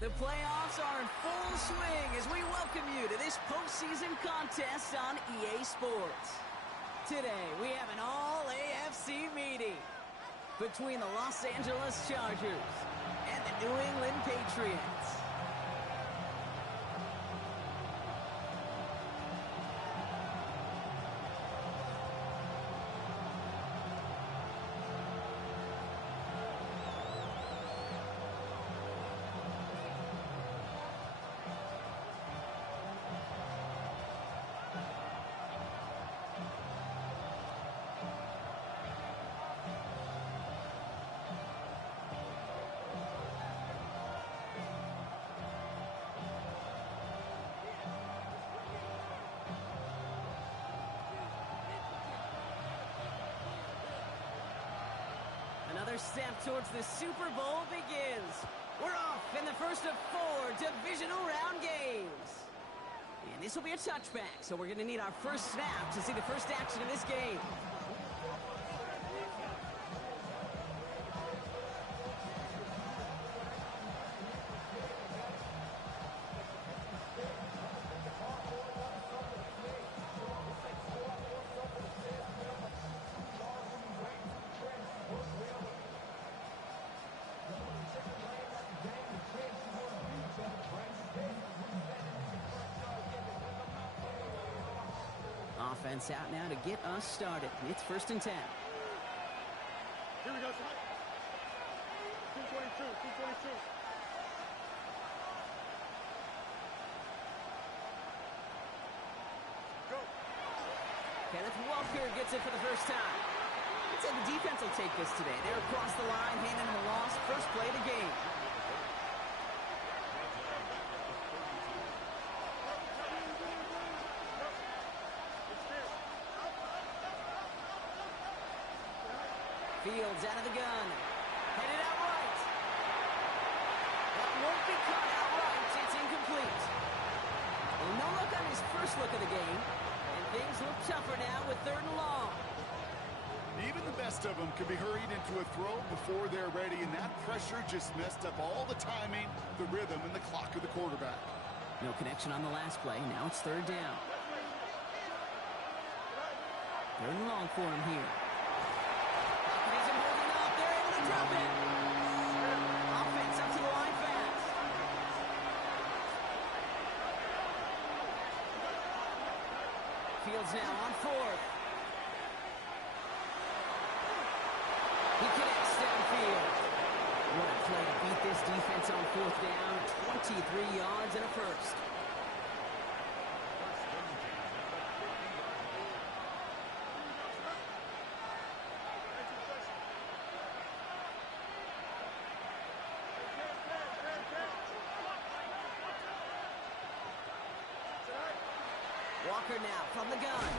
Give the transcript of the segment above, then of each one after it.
The playoffs are in full swing as we welcome you to this postseason contest on EA Sports. Today, we have an all-AFC meeting between the Los Angeles Chargers and the New England Patriots. Another step towards the Super Bowl begins. We're off in the first of 4 divisional round games. And this will be a touchback, so we're going to need our first snap to see the first action of this game. Offense out now to get us started. It's 1st and 10. Here we go. 222, 222. Go. Kenneth Walker gets it for the first time. I'd say the defense will take this today. They're across the line, handing them a loss. First play of the game. Fields out of the gun. Headed out right. That won't be caught out right. It's incomplete. Well, no look on his first look of the game. And things look tougher now with 3rd and long. Even the best of them can be hurried into a throw before they're ready, and that pressure just messed up all the timing, the rhythm, and the clock of the quarterback. No connection on the last play. Now it's 3rd down. 3rd and long for him here. Drop it. Offense up to the line fast. Fields now on 4th. He connects downfield. What a play to beat this defense on 4th down. 23 yards and a first. Walker now from the gun.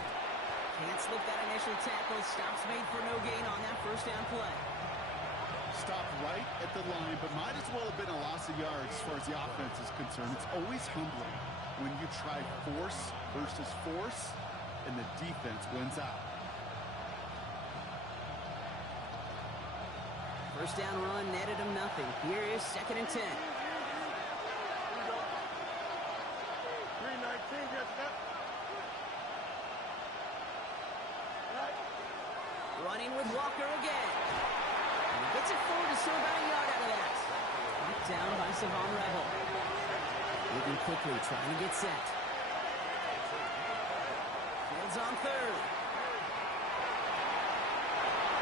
Can't slip that initial tackle. Stops made for no gain on that 1st down play. Stopped right at the line, but might as well have been a loss of yards as far as the offense is concerned. It's always humbling when you try force versus force, and the defense wins out. 1st down run netted him nothing. Here is 2nd and 10. 319 gets that. Running with Walker again. And he gets it forward to still about a yard out of that. Knocked down by Savon Rebel. Moving quickly, trying to get set. Fields on 3rd.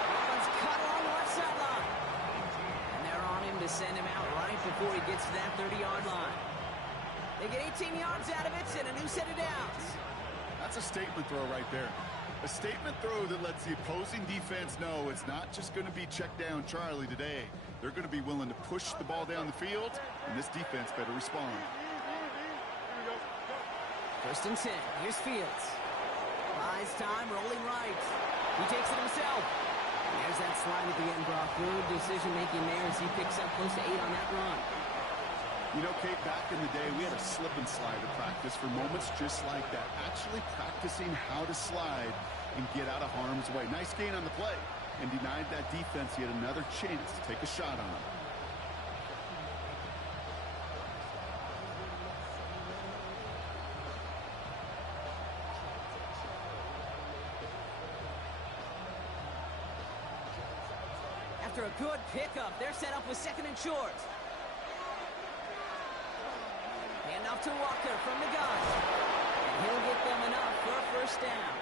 Rollins cut along the left sideline. And they're on him to send him out right before he gets to that 30-yard line. They get 18 yards out of it and a new set of downs. That's a statement throw right there. A statement throw that lets the opposing defense know it's not just going to be check down Charlie today. They're going to be willing to push the ball down the field, and this defense better respond. 1st and 10. Here's Fields. Buys time, rolling right. He takes it himself. And there's that slide at the end, Brock. Good decision-making there as he picks up close to 8 on that run. You know, Kate, back in the day, we had a slip and slide to practice for moments just like that. Actually practicing how to slide and get out of harm's way. Nice gain on the play, and denied that defense yet another chance to take a shot on him. After a good pickup, they're set up with second and short. Hand off to Walker from the gun. And he'll get them enough for a first down.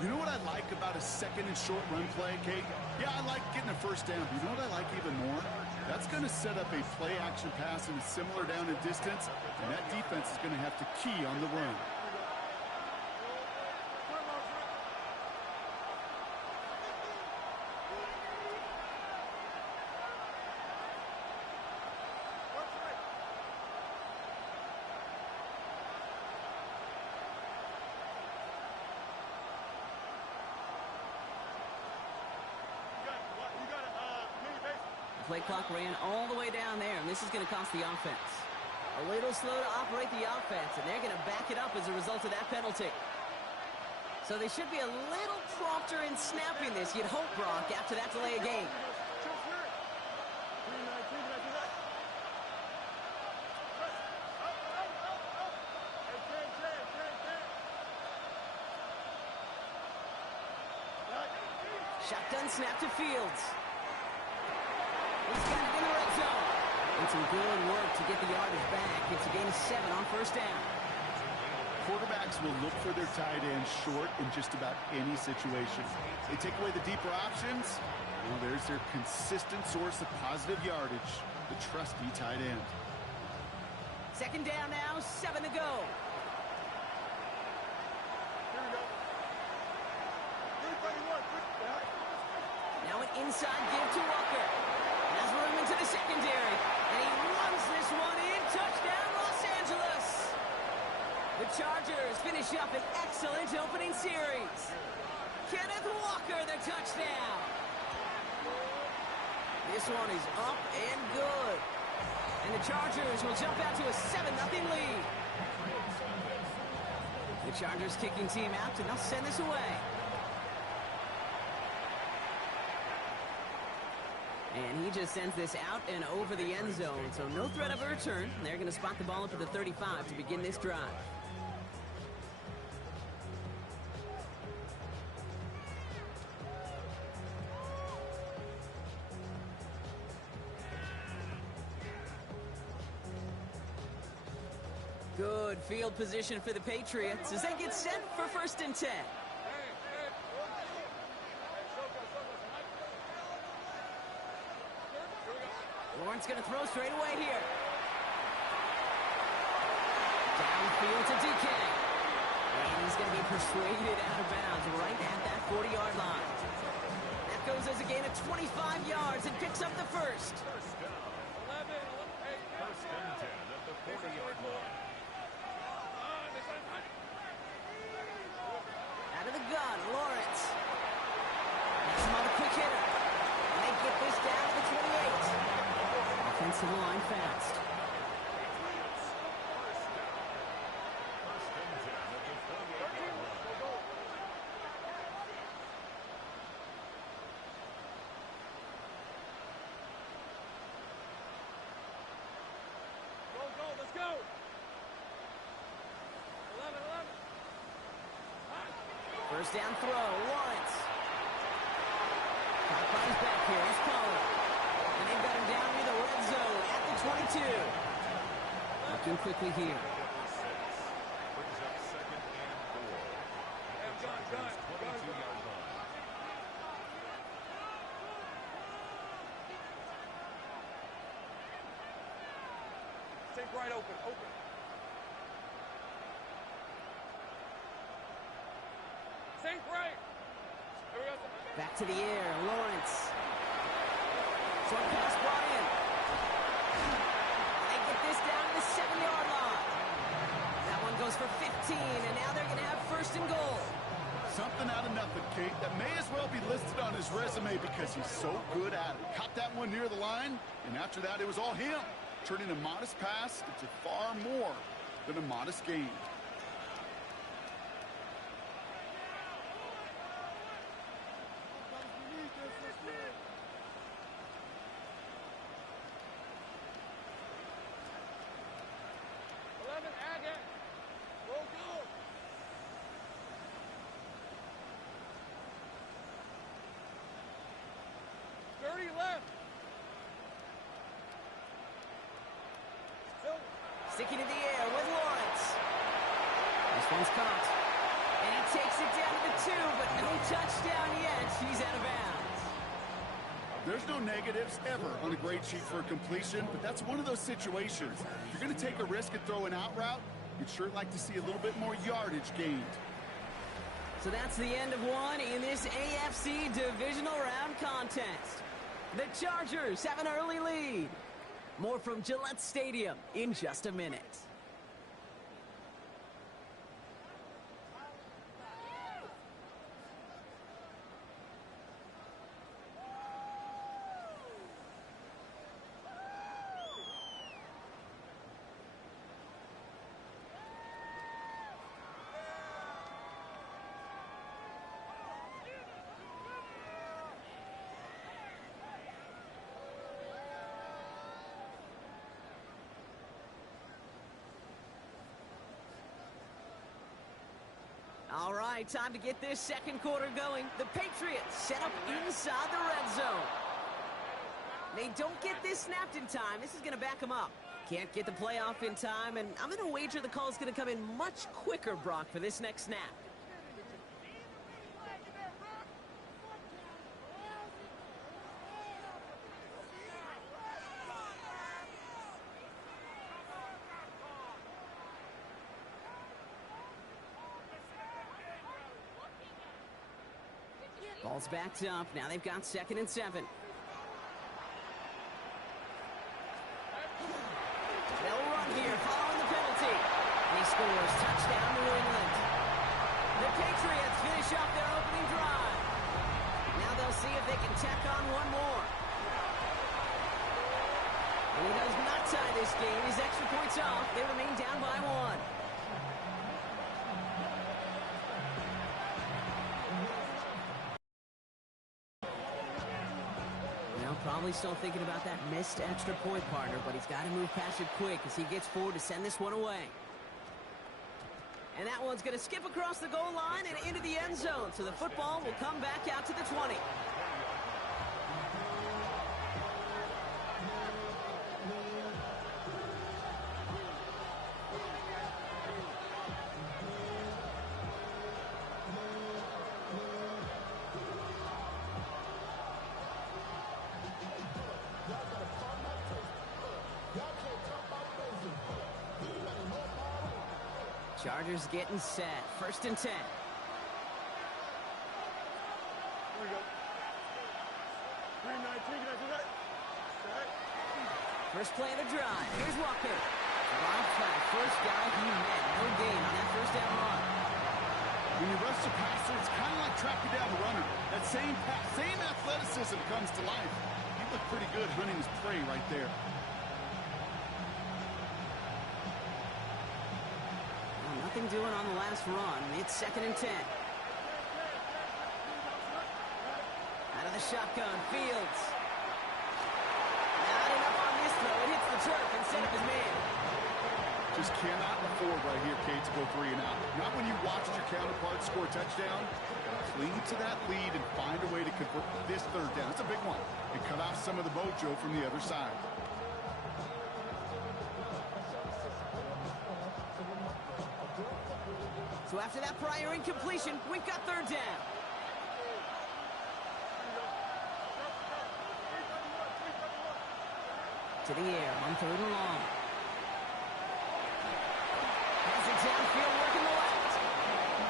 You know what I like about a second and short run play, Kate? Yeah, I like getting a first down. But you know what I like even more? That's going to set up a play-action pass in a similar down and distance, and that defense is going to have to key on the run. Play clock ran all the way down there, and this is going to cost the offense. A little slow to operate the offense, and they're going to back it up as a result of that penalty. So they should be a little prompter in snapping this, you'd hope, Brock, after that delay of game. Shotgun snap to Fields. He's got it in the red zone. And some good work to get the yardage back. It's a gain of 7 on first down. Quarterbacks will look for their tight end short in just about any situation. They take away the deeper options. Well, there's their consistent source of positive yardage, the trusty tight end. Second down now, 7 to go. Now an inside give to Walker. Has room into the secondary. And he runs this one in. Touchdown, Los Angeles. The Chargers finish up an excellent opening series. Kenneth Walker, the touchdown. This one is up and good. And the Chargers will jump out to a 7-0 lead. The Chargers kicking team out, and they'll send this away. And he just sends this out and over the end zone. So no threat of a return. They're going to spot the ball up at the 35 to begin this drive. Good field position for the Patriots as they get set for 1st and 10. Lawrence going to throw straight away here. Downfield to DK. And he's going to be persuaded out of bounds right at that 40-yard line. That goes as a gain of 25 yards and picks up the first. First and 10 at the 40-yard line. Out of the gun, Lawrence. That's him on the quick hitter. And they get this down to the 28. Offensive line fast. Go, let's go. 11. First down throw, Lawrence. Caught by his back here, he's Pollard. And they've got him down near the red zone at the 22. Looking quickly here. Brings up 2nd and 4. Chargers 22-yard line. Take right open. Take right. Back to the air, Lawrence. Short pass brought in. And they get this down to the 7-yard line. That one goes for 15, and now they're going to have 1st and goal. Something out of nothing, Kate. That may as well be listed on his resume because he's so good at it. Caught that one near the line, and after that, it was all him. Turning a modest pass into far more than a modest gain. sticking in the air with Lawrence. This one's caught. And he takes it down to the 2, but no touchdown yet. He's out of bounds. There's no negatives ever on a grade sheet for a completion, but that's one of those situations. If you're going to take a risk and throw an out route, you'd sure like to see a little bit more yardage gained. So that's the end of one in this AFC Divisional Round contest. The Chargers have an early lead. More from Gillette Stadium in just a minute. All right, time to get this second quarter going. The Patriots set up inside the red zone. They don't get this snapped in time. This is going to back them up. Can't get the playoff in time, and I'm going to wager the call is going to come in much quicker, Brock, for this next snap. Ball's backed up. Now they've got 2nd and 7. They'll run here following the penalty. And he scores. Touchdown, New England. The Patriots finish up their opening drive. Now they'll see if they can tack on one more. And he does not tie this game. His extra points off. They remain down by 1. Probably still thinking about that missed extra point, partner, but he's got to move past it quick as he gets forward to send this one away. And that one's going to skip across the goal line and into the end zone, so the football will come back out to the 20. Chargers getting set. 1st and 10. Here we go. 3-19, right? First play of the drive. Here's Walker. Dropped by the first guy he met. No gain on that first down run. When you rush the passer, it's kind of like tracking down the runner. That same pass, same athleticism comes to life. He looked pretty good hunting his prey right there. Nothing doing on the last run. It's 2nd and 10. Out of the shotgun, Fields. Not enough on this throw. It hits the turf instead of his man. Just cannot afford right here, Kate, to go 3 and out. Not when you watched your counterpart score a touchdown. Cling to that lead and find a way to convert this 3rd down. It's a big one. And cut off some of the mojo from the other side. So after that prior incompletion, we've got 3rd down. To the air on 3rd and long. Has it downfield working the left.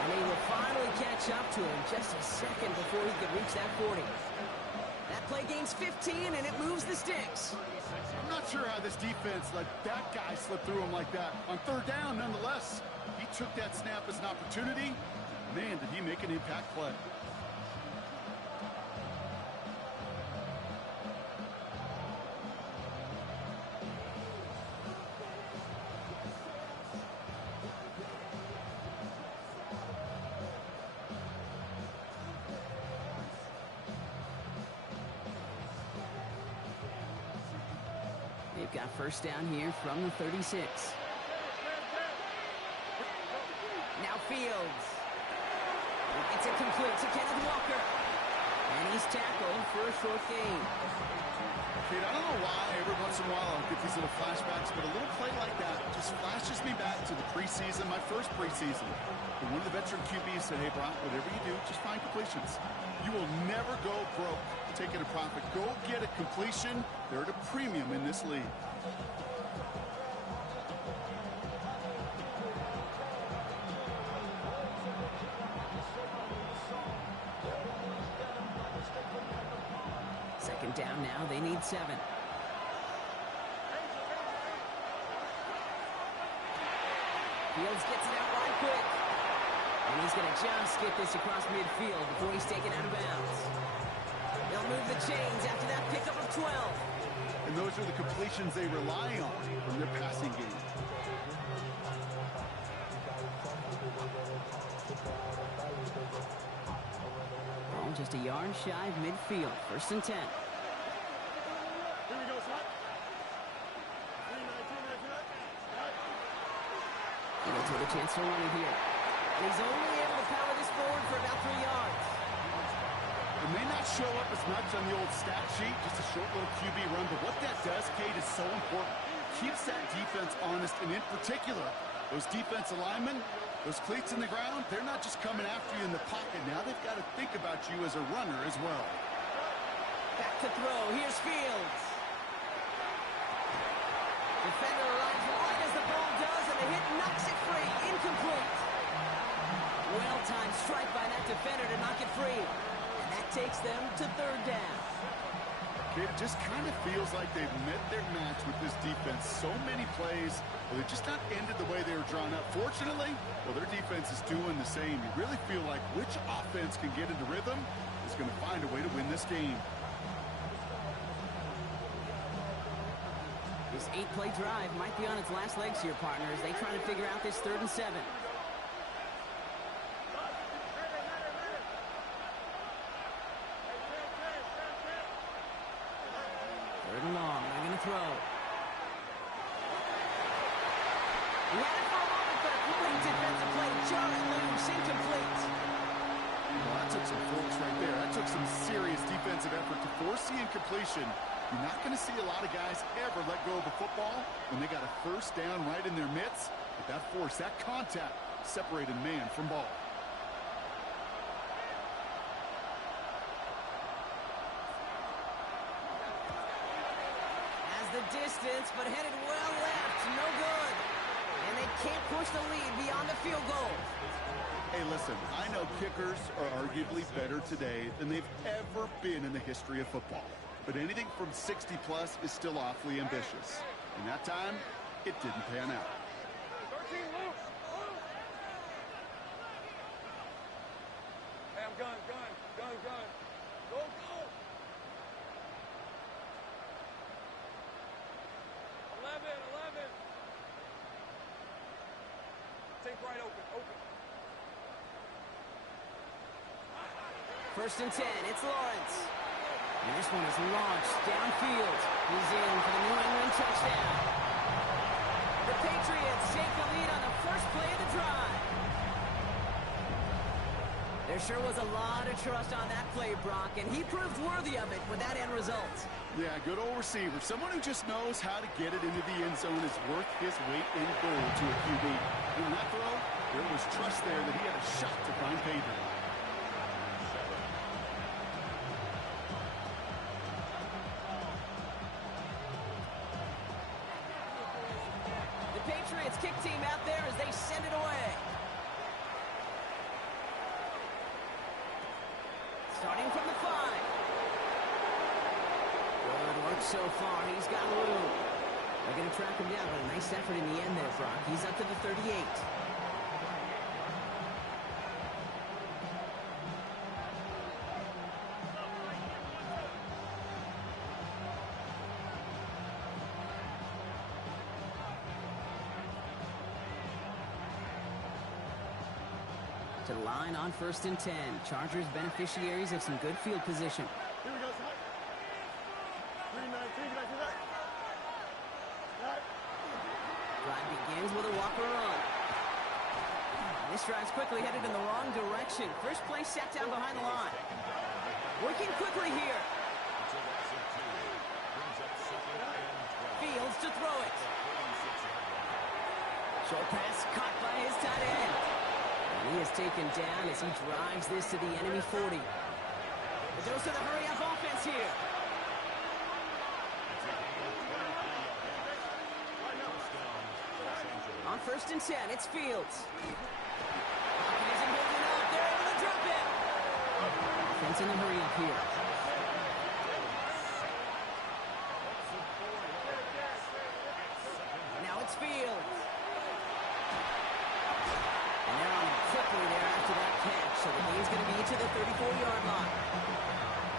And he will finally catch up to him just a second before he could reach that 40. That play gains 15, and it moves the sticks. I'm not sure how this defense let that guy slip through him like that. On 3rd down, nonetheless. He took that snap as an opportunity. Man, did he make an impact play. They've got 1st down here from the 36. Now Fields. It's incomplete to Kenneth Walker. And he's tackled for a short gain. Kate, I don't know why every once in a while I'll get these little flashbacks, but a little play like that just flashes me back to the preseason, my first preseason. And one of the veteran QBs said, hey, Brock, whatever you do, just find completions. You will never go broke taking a profit. Go get a completion. They're at a premium in this league. Second down now. They need 7. Fields gets it out wide quick. And he's going to just get this across midfield before he's taken out of bounds. They'll move the chains after that pickup of 12. And those are the completions they rely on from their passing game. Ball just a yard shy of midfield. 1st and 10. Here we go, son. 3-9, 2-9, 2-9. Fields with a chance to run it here. And he's only able to power this forward for about 3 yards. It may not show up as much on the old stat sheet, just a short little QB run, but what that does, Kate, is so important. Keeps that defense honest, and in particular, those defensive linemen, those cleats in the ground, they're not just coming after you in the pocket. Now they've got to think about you as a runner as well. Back to throw. Here's Fields. Defender runs wide as the ball does, and the hit knocks it free. Incomplete. Well-timed strike by that defender to knock it free. And that takes them to 3rd down. It just kind of feels like they've met their match with this defense. So many plays, well, they've just not ended the way they were drawn up. Fortunately, well, their defense is doing the same. You really feel like which offense can get into rhythm is going to find a way to win this game. This 8-play drive might be on its last legs here, partners. They try to figure out this 3rd and 7. 3rd and long. They're going to throw. He had it for a moment, but a complete defensive play. Jarring loose, incomplete. Well, that took some force right there. That took some serious defensive effort to force the incompletion. You're not going to see a lot of guys ever let go of a football when they got a 1st down right in their midst. But that force, that contact, separated man from ball. The distance, but headed well left. No good. And they can't push the lead beyond the field goal. Hey, listen, I know kickers are arguably better today than they've ever been in the history of football. But anything from 60-plus is still awfully ambitious. And that time, it didn't pan out. 13 loose. Hey, I'm gun. Go. 11. Take right, open. 1st and 10. It's Lawrence. And this one is launched downfield. He's in for the New England touchdown. The Patriots take the lead on the first play of the drive. There sure was a lot of trust on that play, Brock, and he proved worthy of it with that end result. Yeah, good old receiver. Someone who just knows how to get it into the end zone is worth his weight in gold to a QB. In that throw, there was trust there that he had a shot to find payment. The Patriots kick team out there as they send it away. Starting from the 5. Good work so far. He's got room. They're going to track him down, but a nice effort in the end there, Brock. He's up to the 38. To the line on 1st and 10. Chargers beneficiaries of some good field position. Here we go, son. 3-9, 2-9. Drive begins with a walker run. This drive's quickly headed in the wrong direction. First play set down behind the line. Working quickly here. It's a loss of 2. Brings up 2nd and 12. Fields to throw it. 36-yard line. Short pass caught by his tight end. And he is taken down as he drives this to the enemy 40. The dose of the hurry-up offense here. On 1st and 10, it's Fields. Hawkins isn't holding up. They're able to drop it. Offense in the hurry-up here. Now it's Fields. And they're on it quickly there after that catch. So the gain's going to be to the 34-yard line.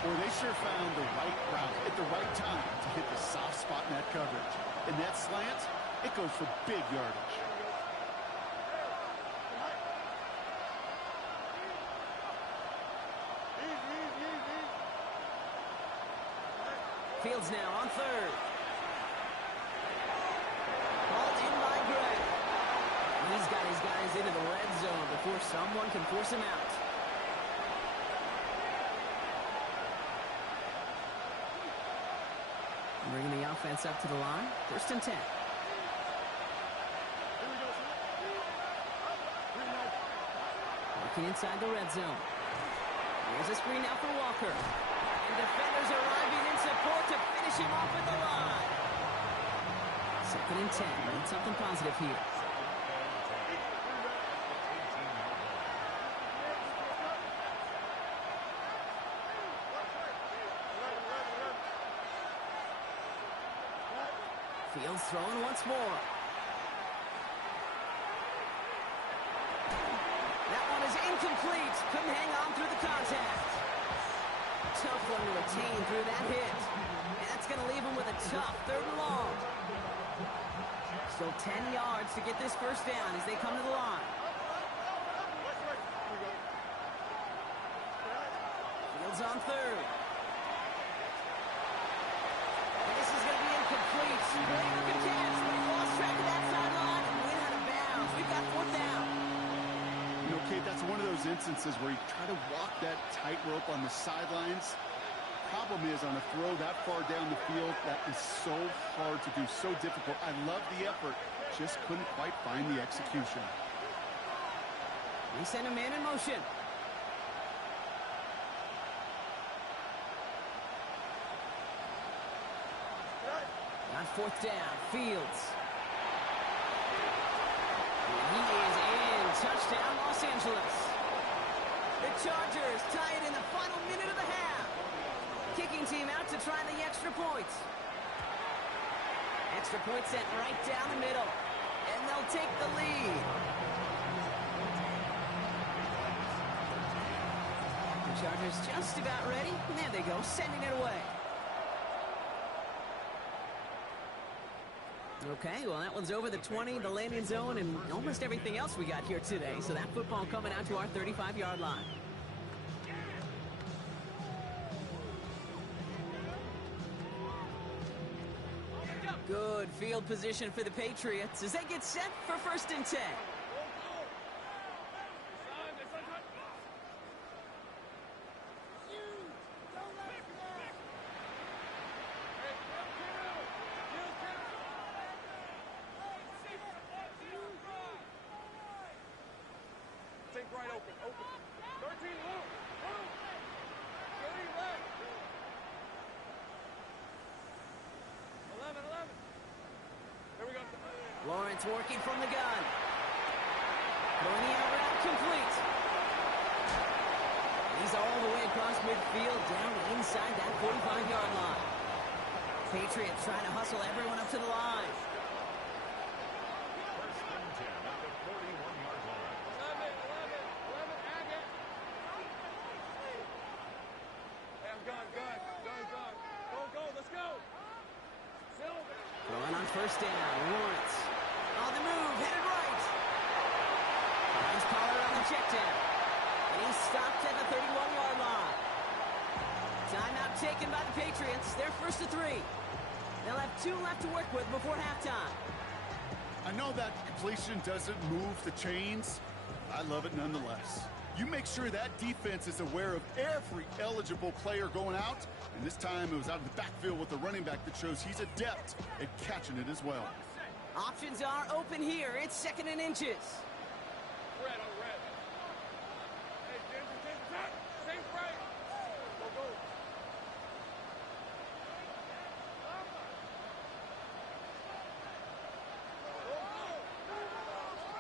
Boy, they sure found the right route at the right time to hit the soft spot in that coverage. And that slant, it goes for big yardage. Fields now on 3rd. Ball in by Gray. He's got his guys into the red zone before someone can force him out. Bringing the offense up to the line. 1st and 10. Working inside the red zone. Here's a screen now for Walker. And defenders arriving in support to finish him off at the line. 2nd and 10. Need something positive here. Fields throwing once more. That one is incomplete. Couldn't hang on through the contact. Tough one to retain through that hit. And that's going to leave him with a tough 3rd and long. Still 10 yards to get this 1st down as they come to the line. Fields on 3rd. And this is going to be incomplete. Great looking catch, but he lost track of that sideline and went out of bounds. We've got 4th down. You know, Kate, that's one of those instances where you try to walk that tightrope on the sidelines. Problem is, on a throw that far down the field, that is so hard to do, so difficult. I love the effort, just couldn't quite find the execution. We send a man in motion. On 4th down, Fields. And he is in. Touchdown, Los Angeles. The Chargers tie it in the final minute of the half. Kicking team out to try the extra point. Extra point sent right down the middle. And they'll take the lead. The Chargers just about ready. And there they go, sending it away. Okay, well, that one's over the 20, the landing zone, and almost everything else we got here today. So that football coming out to our 35-yard line. Good field position for the Patriots as they get set for 1st and 10. Take right open, open. 13 loop. Loop. 30 left. 11. There we go. Lawrence working from the gun. Throwing the out route complete. He's all the way across midfield, down inside that 45-yard line. Patriots trying to hustle everyone up to the line. 1st and 10 at the 41-yard line. 11, Agate. Hey, I'm gun. Go, let's go. Silver. Throwing on 1st down, Lawrence. On the move, headed right. Finds Pollard on the check down. And he's stopped at the 31-yard line. Timeout taken by the Patriots. They're 1st to 3. They'll have 2 left to work with before halftime. I know that completion doesn't move the chains. I love it nonetheless. You make sure that defense is aware of every eligible player going out. And this time it was out of the backfield with the running back that shows he's adept at catching it as well. Options are open here. It's 2nd and inches. Red on red. Hey, James, attack. Safe right. Go, go.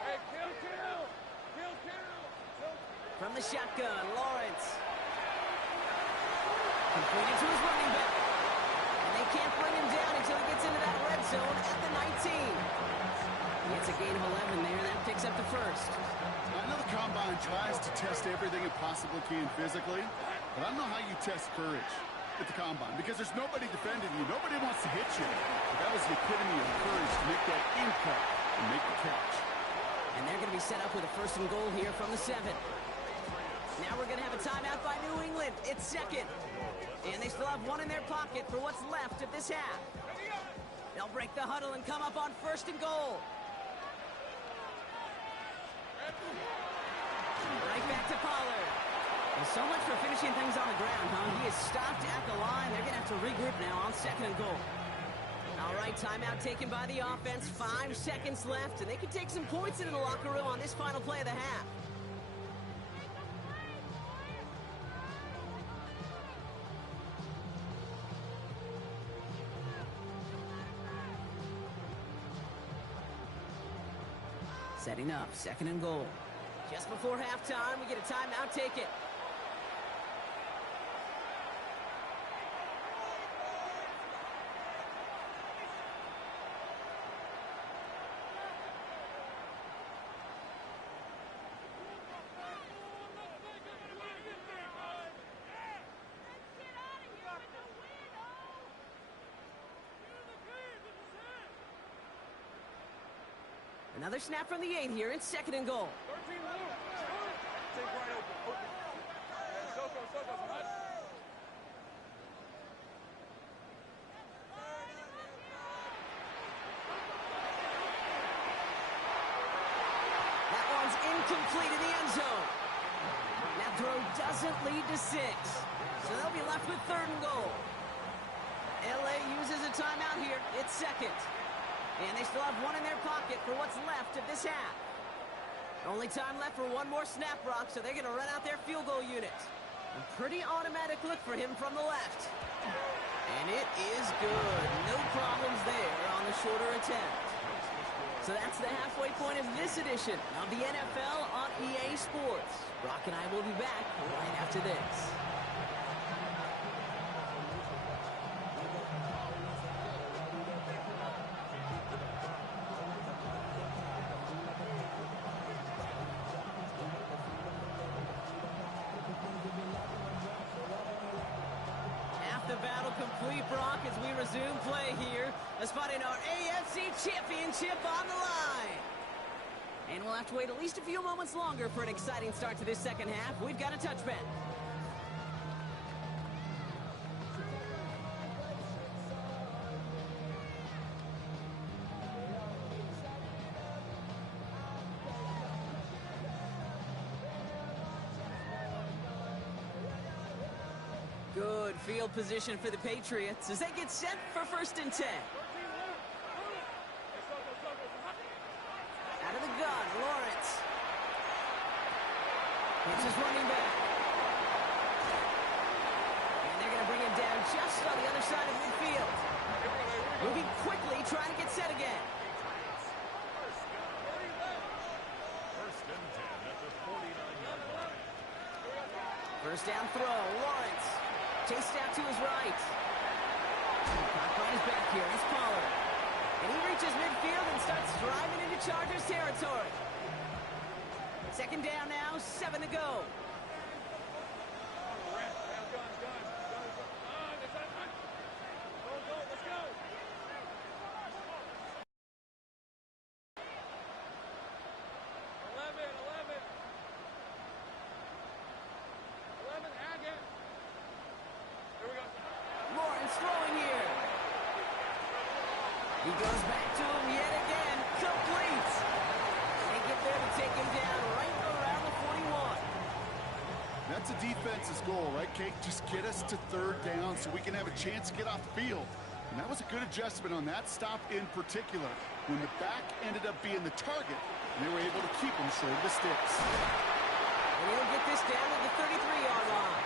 Hey, kill. From the shotgun, Lawrence. Completed to his running back. And they can't bring him down until he gets into that red zone at the 19. He gets a gain of 11 there, and that picks up the first. I know the Combine tries to test everything it possibly can physically, but I don't know how you test courage at the Combine, because there's nobody defending you. Nobody wants to hit you. But that was the epitome of courage to make that impact and make the catch. And they're going to be set up with a 1st and goal here from the 7. Now we're going to have a timeout by New England. It's 2nd. And they still have one in their pocket for what's left of this half. They'll break the huddle and come up on 1st and goal. Right back to Pollard. Well, so much for finishing things on the ground, huh? He is stopped at the line. They're going to have to regroup now on 2nd and goal. All right, timeout taken by the offense. 5 seconds left, and they can take some points into the locker room on this final play of the half. Setting up, 2nd and goal. Just before halftime, we get a timeout taken. Another snap from the 8 here. It's 2nd and goal. 13 Luke. Take right open. Soko, hot. That one's incomplete in the end zone. That throw doesn't lead to 6. So they'll be left with 3rd and goal. LA uses a timeout here. It's 2nd. And they still have one in their pocket for what's left of this half. Only time left for one more snap, Brock, so they're going to run out their field goal unit. A pretty automatic look for him from the left. And it is good. No problems there on the shorter attempt. So that's the halfway point of this edition of the NFL on EA Sports. Brock and I will be back right after this. The battle complete, Brock, as we resume play here. A spot in our AFC Championship on the line. And we'll have to wait at least a few moments longer for an exciting start to this second half. We've got a touchback. Good field position for the Patriots as they get set for 1st and 10. Out of the gun, Lawrence. It's his running back. And they're going to bring him down just on the other side of midfield. Moving quickly, trying to get set again. 1st and 10 at the 49-yard line. First down throw, Lawrence. Chased out to his right. Caught on his back here. It's Pollard. And he reaches midfield and starts driving into Chargers territory. 2nd down now, 7 to go. Throwing here. He goes back to him yet again. Complete. They get there to take him down right around the 41. That's a defense's goal, right, Kate? Just get us to third down so we can have a chance to get off the field. And that was a good adjustment on that stop in particular, when the back ended up being the target, and they were able to keep him short of the sticks. And he'll get this down to the 33-yard line.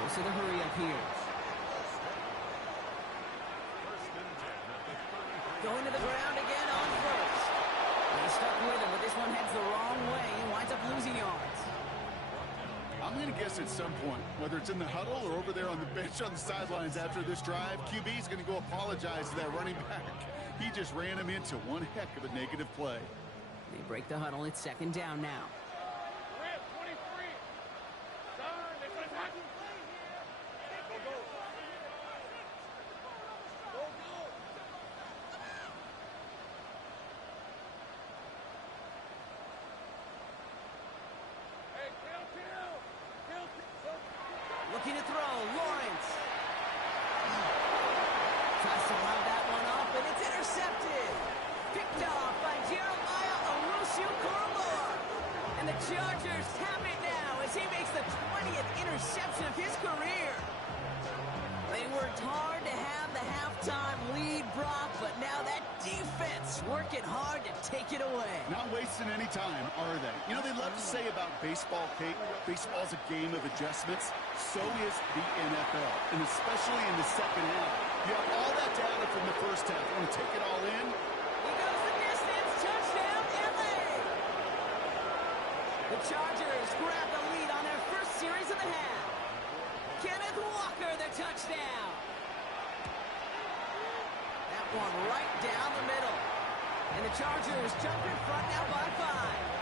Goes to the hurry up here. Going to the ground again on first. And he's stuck with him, but this one heads the wrong way and winds up losing yards. I'm going to guess at some point, whether it's in the huddle or over there on the bench on the sidelines after this drive, QB's going to go apologize to that running back. He just ran him into one heck of a negative play. They break the huddle. It's second down now. Rip, 23. Turn, they're going to attack him. Go, go. Go, go. Hey, kill. Looking to throw, Lawrence. Tries to lob that one up, and it's intercepted. Picked off by Jeremiah Owusu-Koramoah. And the Chargers have it now as he makes the 20th interception of his career. They worked hard to have the halftime lead, Brock, but now that defense working hard to take it away. Not wasting any time, are they? You know, they love to say about baseball, Kate, baseball's a game of adjustments. So is the NFL, and especially in the second half. You have all that data from the first half. Want to take it all in? He goes the distance. Touchdown, LA! The Chargers grab the lead on their first series of the half. Kenneth Walker, the touchdown. That one right down the middle. And the Chargers jump in front now by 5.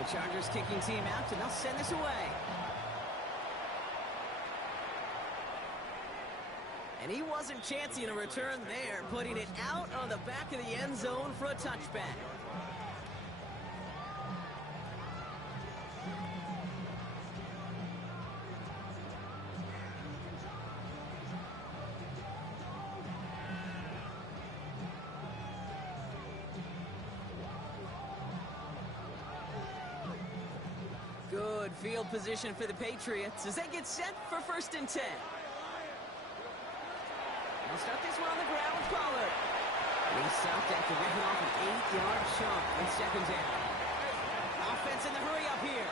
The Chargers kicking team out, and they'll send this away. And he wasn't chancing a return there, putting it out on the back of the end zone for a touchback. Good field position for the Patriots as they get set for 1st and 10. They'll start this one on the ground with Pollard. And he's stopped after ripping off an 8-yard chunk in second down. Offense in the hurry up here.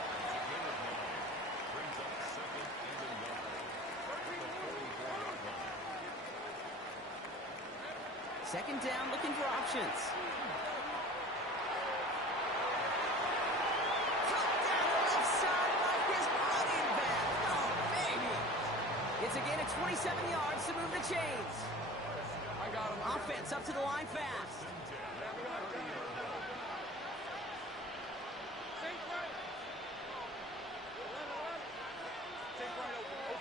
Second down, looking for options. It's a gain of 27 yards to move the chains. I got him. Offense up to the line fast. Take right. 11. Take right open.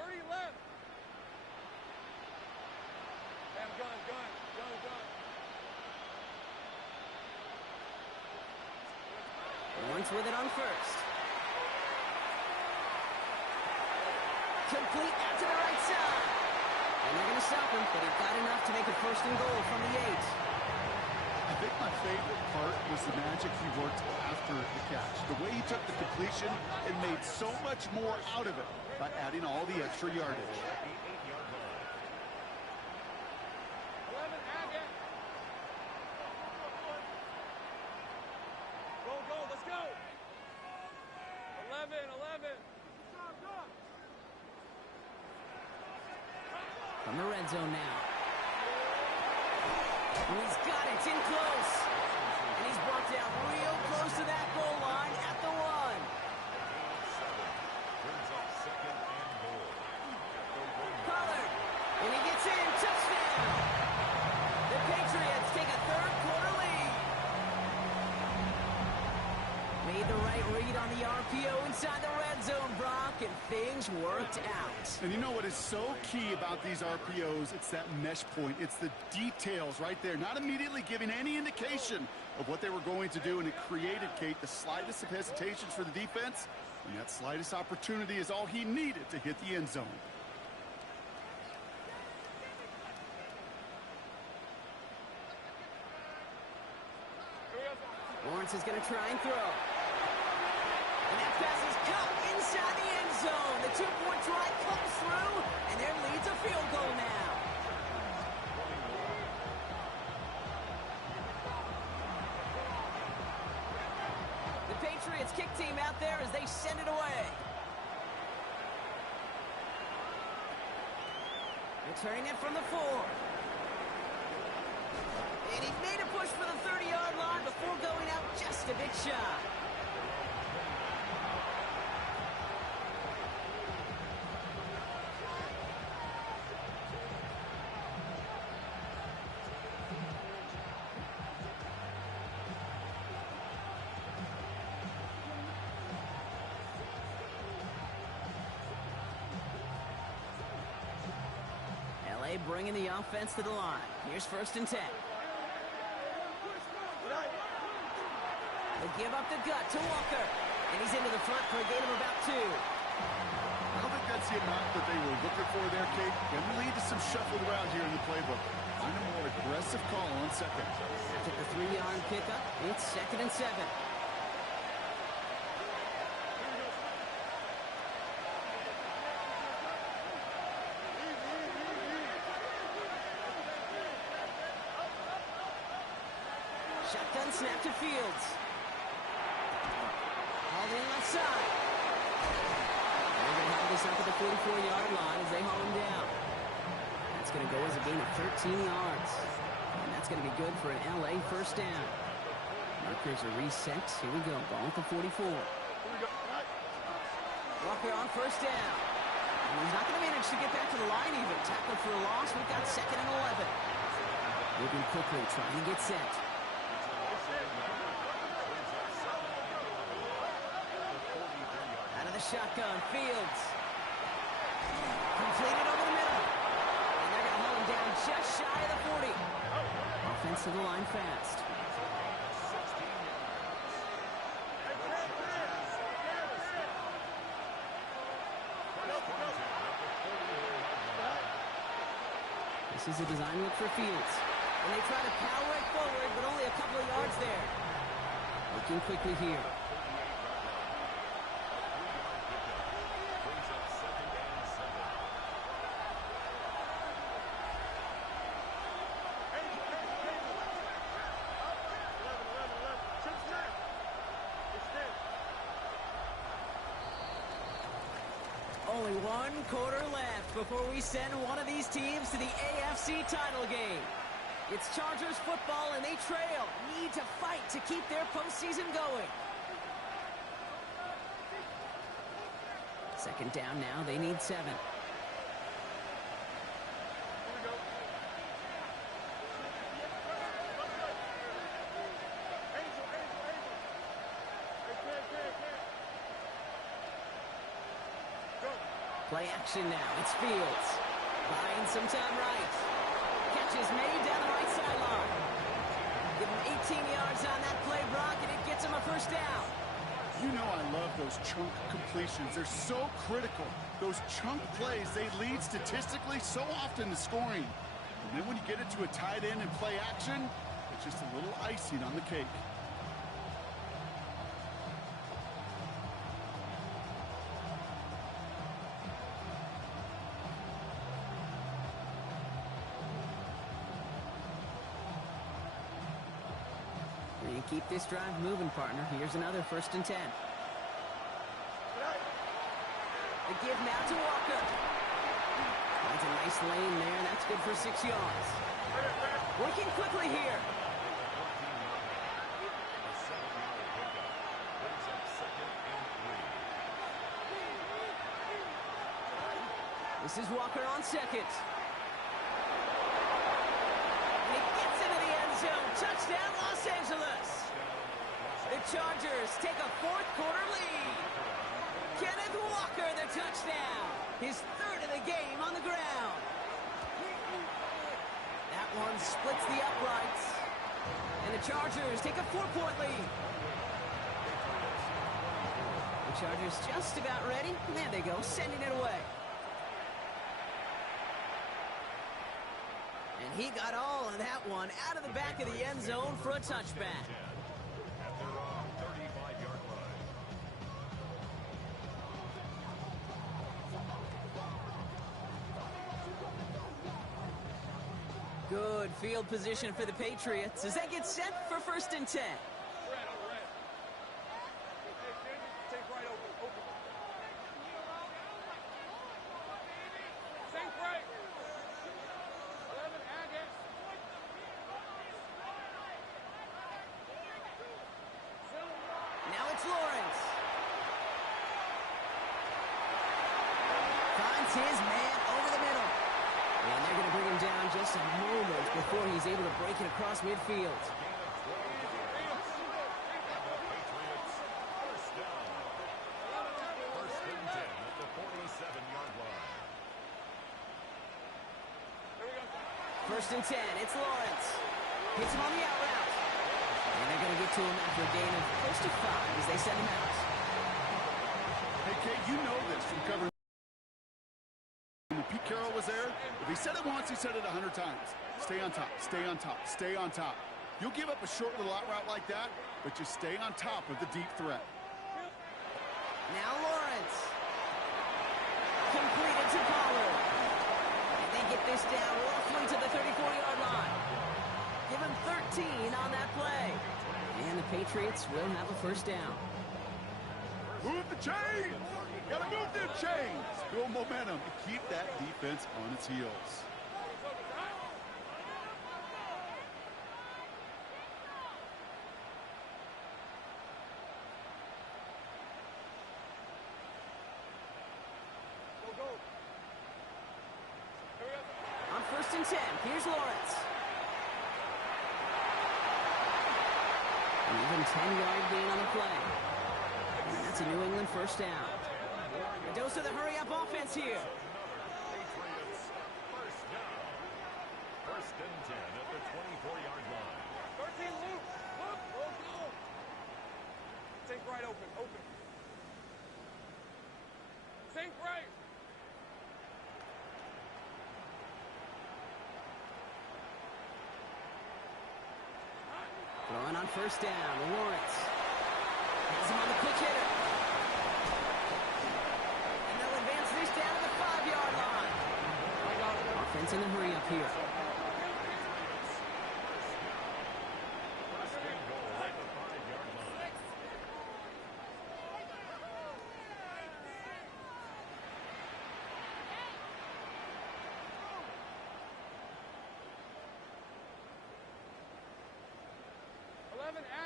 30 left. Damn, gun. Lawrence with it on first. Complete out to the right side. And they're going to stop him, but he got enough to make it 1st and goal from the 8. I think my favorite part was the magic he worked after the catch. The way he took the completion and made so much more out of it by adding all the extra yardage. 11, Agate. Go, let's go. 11. From the red zone now. And he's got it. It's in close. And he's brought down real close to that goal line at the 1. Pollard. And he gets in. Touchdown. The Patriots take a 3rd quarter lead. Made the right read on the RPO inside the red zone, Brock, and things worked out. And you know what is so key about these RPOs? It's that mesh point. It's the details right there. Not immediately giving any indication of what they were going to do, and it created, Kate, the slightest of hesitations for the defense. And that slightest opportunity is all he needed to hit the end zone. Lawrence is going to try and throw. And that pass is caught inside the end zone. The two-point try comes through, and their lead's a field goal now. The Patriots kick team out there as they send it away. Returning it from the 4. And he made a push for the 30-yard line before going out just a bit shy. LA bringing the offense to the line. Here's 1st and 10. They give up the gut to Walker. And he's into the front for a gain of about 2. I don't think that's the amount that they were looking for there, Kate. Going to lead to some shuffled around here in the playbook. Find a more aggressive call on 2nd. After the 3-yard pickup, it's 2nd and 7. Shotgun snap to Fields. Hauled in left side. They're going to have this up at the 44-yard line as they haul him down. That's going to go as a gain of 13 yards. And that's going to be good for an LA 1st down. Markers are reset. Here we go. Ball at the 44. Walker on 1st down. And he's not going to manage to get back to the line even. Tackled for a loss. We've got 2nd and 11. Moving quickly, trying to get set. Shotgun, Fields. Completed over the middle. And they're going to hold him down just shy of the 40. Offense to the line fast. This is a design look for Fields. And they try to power it forward, but only a couple of yards there. Looking quickly here. Only 1 quarter left before we send one of these teams to the AFC title game. It's Chargers football, and they trail. Need to fight to keep their postseason going. 2nd down now. They need 7. Play action now. It's Fields. Buying some time right. Catch is made down the right sideline. Give him 18 yards on that play, Brock, and it gets him a 1st down. You know I love those chunk completions. They're so critical. Those chunk plays, they lead statistically so often to scoring. And then when you get it to a tight end and play action, it's just a little icing on the cake. You keep this drive moving, partner. Here's another 1st and 10. The give now to Walker. Finds a nice lane there. That's good for 6 yards. Working quickly here. This is Walker on 2nd. And he gets into the end zone. Touchdown, Los Angeles. The Chargers take a 4th quarter lead. Kenneth Walker, the touchdown. His 3rd of the game on the ground. That one splits the uprights. And the Chargers take a 4-point lead. The Chargers just about ready. There they go, sending it away. And he got all of that one out of the back of the end zone for a touchback. Good field position for the Patriots as they get set for 1st and 10. Red on red. Hey, Ginger, take right open. Open. Safe right. 11, Agate. Now it's Lawrence. Finds his man over the middle. And they're going to bring him down just a moment before he's able to break it across midfield. First and 10, it's Lawrence. Hits him on the out route. And they're going to get to him after a gain of close to 5 as they send him out. Hey, Kate, you know this from covering. When Pete Carroll was there, if he said it once, he said it 100 times. Stay on top, stay on top, stay on top. You'll give up a short little out route like that, but just stay on top of the deep threat. Now Lawrence. Completed to Pollard. And they get this down roughly to the 34-yard line. Give him 13 on that play. And the Patriots will have a 1st down. Move the chains! Gotta move them chains! Build momentum to keep that defense on its heels. On 1st and 10, here's Lawrence. An even 10-yard gain on the play. And that's a New England 1st down. A dose of the hurry-up offense here. Patriots, 1st down. 1st and 10 at the 24-yard line. 13, Luke. Look. Go. Take right open. Open. Take right. Throwing on 1st down, Lawrence. Has him on the quick hitter. And they'll advance this down to the 5-yard line. Offense in a hurry up here. First and goal at the 5-yard line.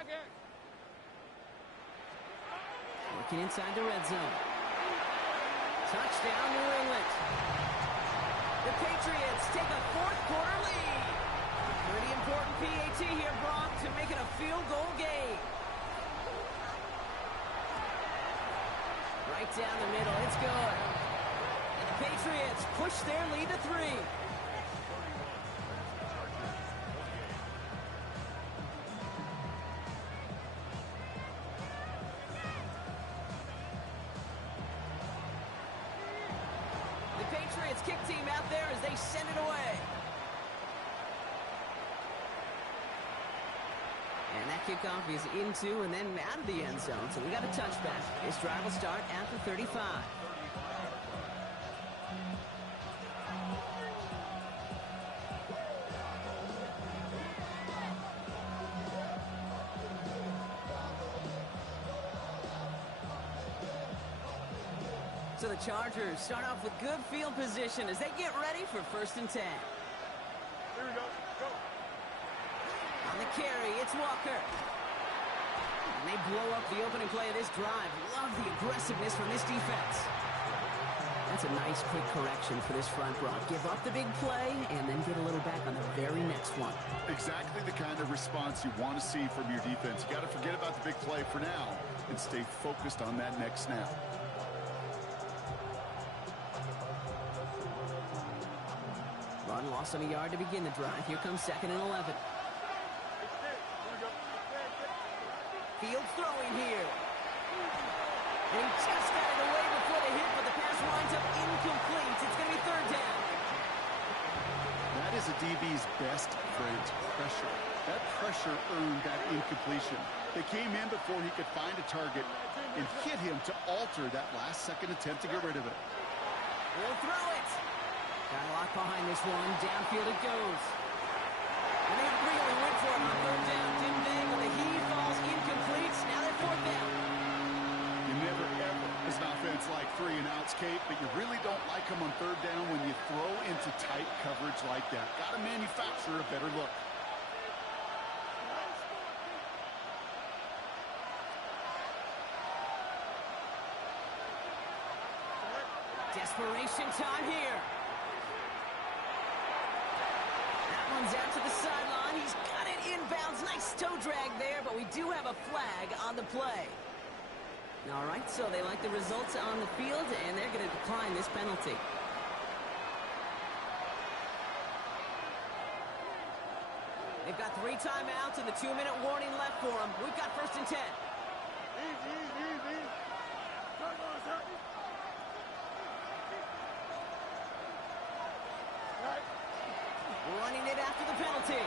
Agate. Working inside the red zone. Touchdown, New England. The Patriots take a 4th quarter lead. Pretty important PAT here, Brock, to make it a field goal game. Right down the middle, it's good. And the Patriots push their lead to 3. Patriots kick team out there as they send it away. And that kickoff is into and then out of the end zone. So we got a touchback. This drive will start at the 35. So the Chargers start off with good field position as they get ready for 1st and 10. Here we go. Go. On the carry, it's Walker. And they blow up the opening play of this drive. Love the aggressiveness from this defense. That's a nice quick correction for this front row. Give up the big play and then get a little back on the very next one. Exactly the kind of response you want to see from your defense. You got to forget about the big play for now and stay focused on that next snap. Run loss of a yard to begin the drive. Here comes 2nd and 11. Fields throwing here. And he just got it away before the hit, but the pass winds up incomplete. It's going to be 3rd down. That is a DB's best friend, pressure. That pressure earned that incompletion. They came in before he could find a target and hit him to alter that last-second attempt to get rid of it. We'll throw it. Got a lot behind this one. Downfield it goes. Kate, but you really don't like them on third down when you throw into tight coverage like that. Got to manufacture a better look. Desperation time here. That one's out to the sideline. He's got it inbounds. Nice toe drag there, but we do have a flag on the play. All right, so they like the results on the field, and they're going to decline this penalty. They've got 3 timeouts and the 2-minute warning left for them. We've got 1st and 10. Easy. Come on, sir. Right. Running it after the penalty.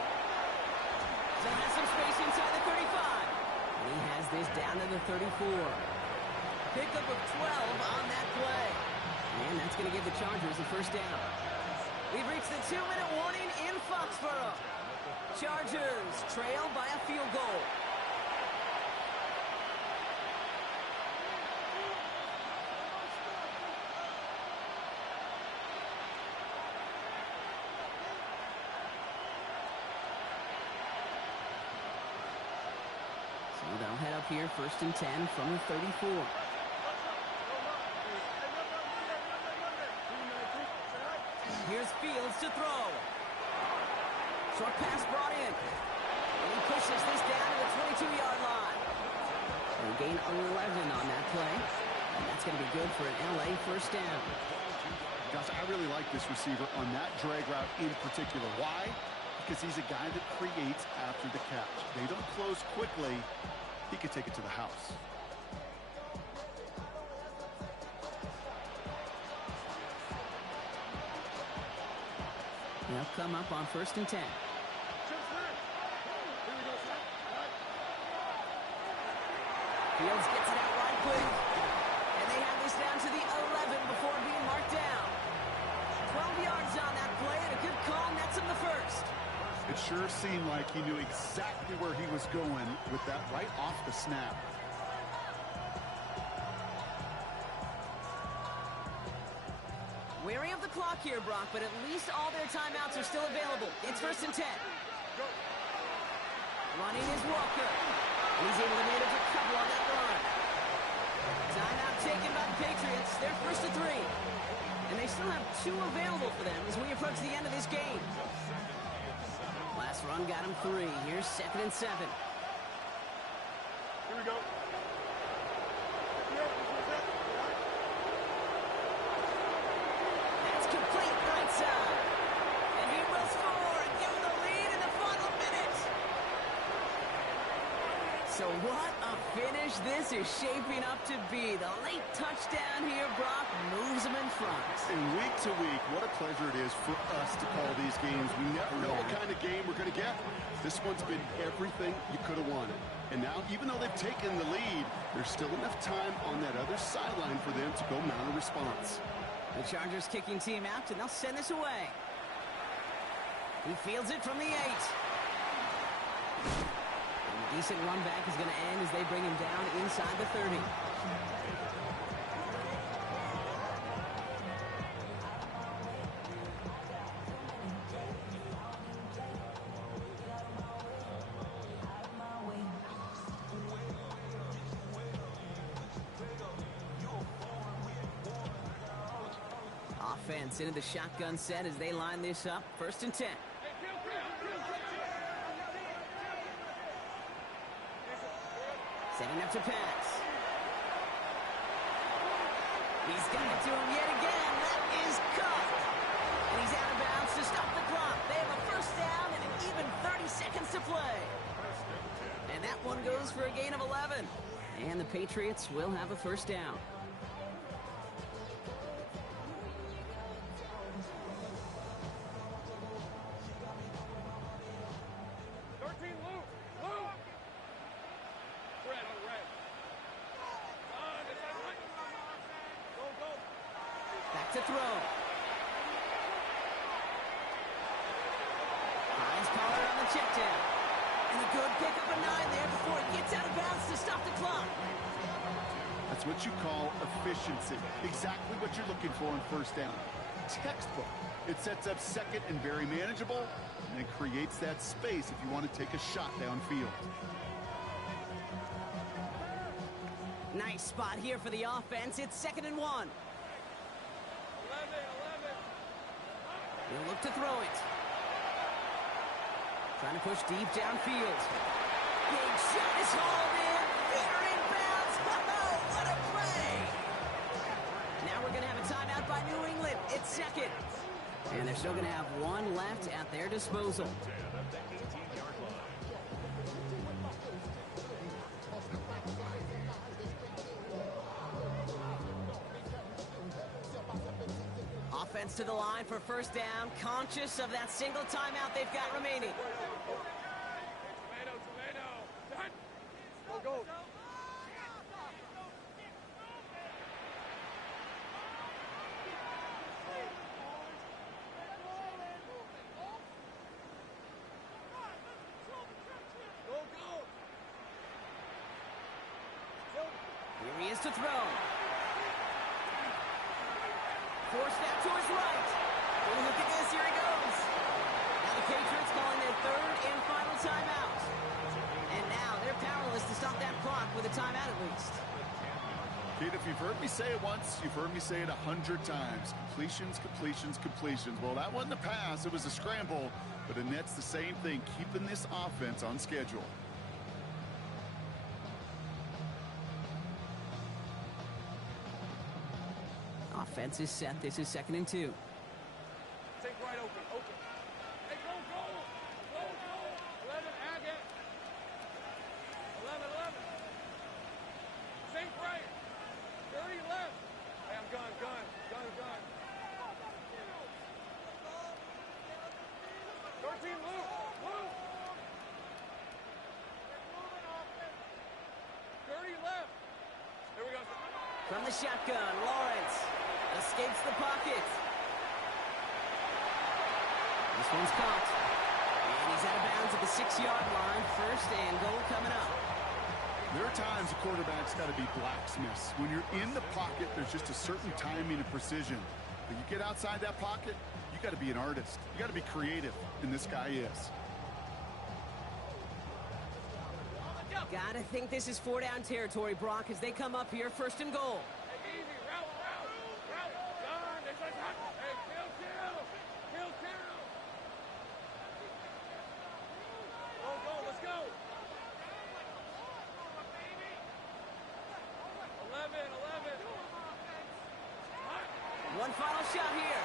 So has some space inside the 35. And he has this down to the 34. Pickup of 12 on that play. And that's going to give the Chargers the 1st down. We've reached the 2-minute warning in Foxborough. Chargers trail by a field goal. So they'll head up here, 1st and 10 from the 34. Here's Fields to throw. Short pass brought in. And he pushes this down to the 22-yard line. And gain 11 on that play. And that's going to be good for an LA 1st down. Gosh, I really like this receiver on that drag route in particular. Why? Because he's a guy that creates after the catch. They don't close quickly. He could take it to the house. They'll come up on 1st and 10. Fields gets it out right quick. And they have this down to the 11 before being marked down. 12 yards on that play, and a good call nets him the 1st. It sure seemed like he knew exactly where he was going with that right off the snap. Wary of the clock here, Brock, but at least all their timeouts are still available. It's 1st and 10. Running is Walker. He's able to manage a couple on that run. Timeout taken by the Patriots. They're 1st and 3. And they still have 2 available for them as we approach the end of this game. Last run got him 3. Here's 2nd and 7. Here we go. That's complete right side. And he will score and give them the lead in the final minutes. So what a finish this is shaping up to be. The late touchdown here, Brock, moves them in front. And week to week, what a pleasure it is for us to call these games. We never know what kind of game we're going to get. This one's been everything you could have wanted. And now, even though they've taken the lead, there's still enough time on that other sideline for them to go mount a response. The Chargers kicking team out, and they'll send this away. He fields it from the 8. And a decent run back is going to end as they bring him down inside the 30. Offense into the shotgun set as they line this up. 1st and 10. Setting up to pass. He's got it to him yet again. That is caught. And he's out of bounds to stop the clock. They have a 1st down and an even 30 seconds to play. And that one goes for a gain of 11. And the Patriots will have a 1st down. To throw. Finds Pollard on the check down. And a good pick up a 9 there before it gets out of bounds to stop the clock. That's what you call efficiency. Exactly what you're looking for on first down. Textbook. It sets up second and very manageable, and it creates that space if you want to take a shot downfield. Nice spot here for the offense. It's 2nd and 1. 11. He'll look to throw it. Trying to push deep downfield. Big shot is hauled in. Feeder inbounds. Oh, what a play! Now we're going to have a timeout by New England. It's 2nd. And they're still going to have one left at their disposal. Offense to the line for first down, conscious of that single timeout they've got remaining. Tomato. Done. Go. Here he is to throw. Forced out to his right. Oh, look at this. Here he goes. Now the Patriots calling their 3rd and final timeout. And now they're powerless to stop that clock with a timeout at least. Kid, if you've heard me say it once, you've heard me say it 100 times. Completions. Well, that wasn't a pass. It was a scramble. But Annette's the same thing, keeping this offense on schedule. Offense is set. This is 2nd and 2. Take right open. Hey, go. 11, Agate. 11. Think right. 30 left. Hey, I'm gun. 13, Luke. 30 left. Here we go. From the shotgun, Lawrence escapes the pocket. This one's caught. And he's out of bounds at the 6-yard line. 1st and goal coming up. There are times a quarterback's got to be blacksmiths. When you're in the pocket, there's just a certain timing and precision. But you get outside that pocket, you got to be an artist. You got to be creative, and this guy is. Gotta think this is 4-down territory, Brock, as they come up here 1st and goal. Hey, easy. Route. Gun. Hey, kill. Go. Let's go. 11. One final shot here.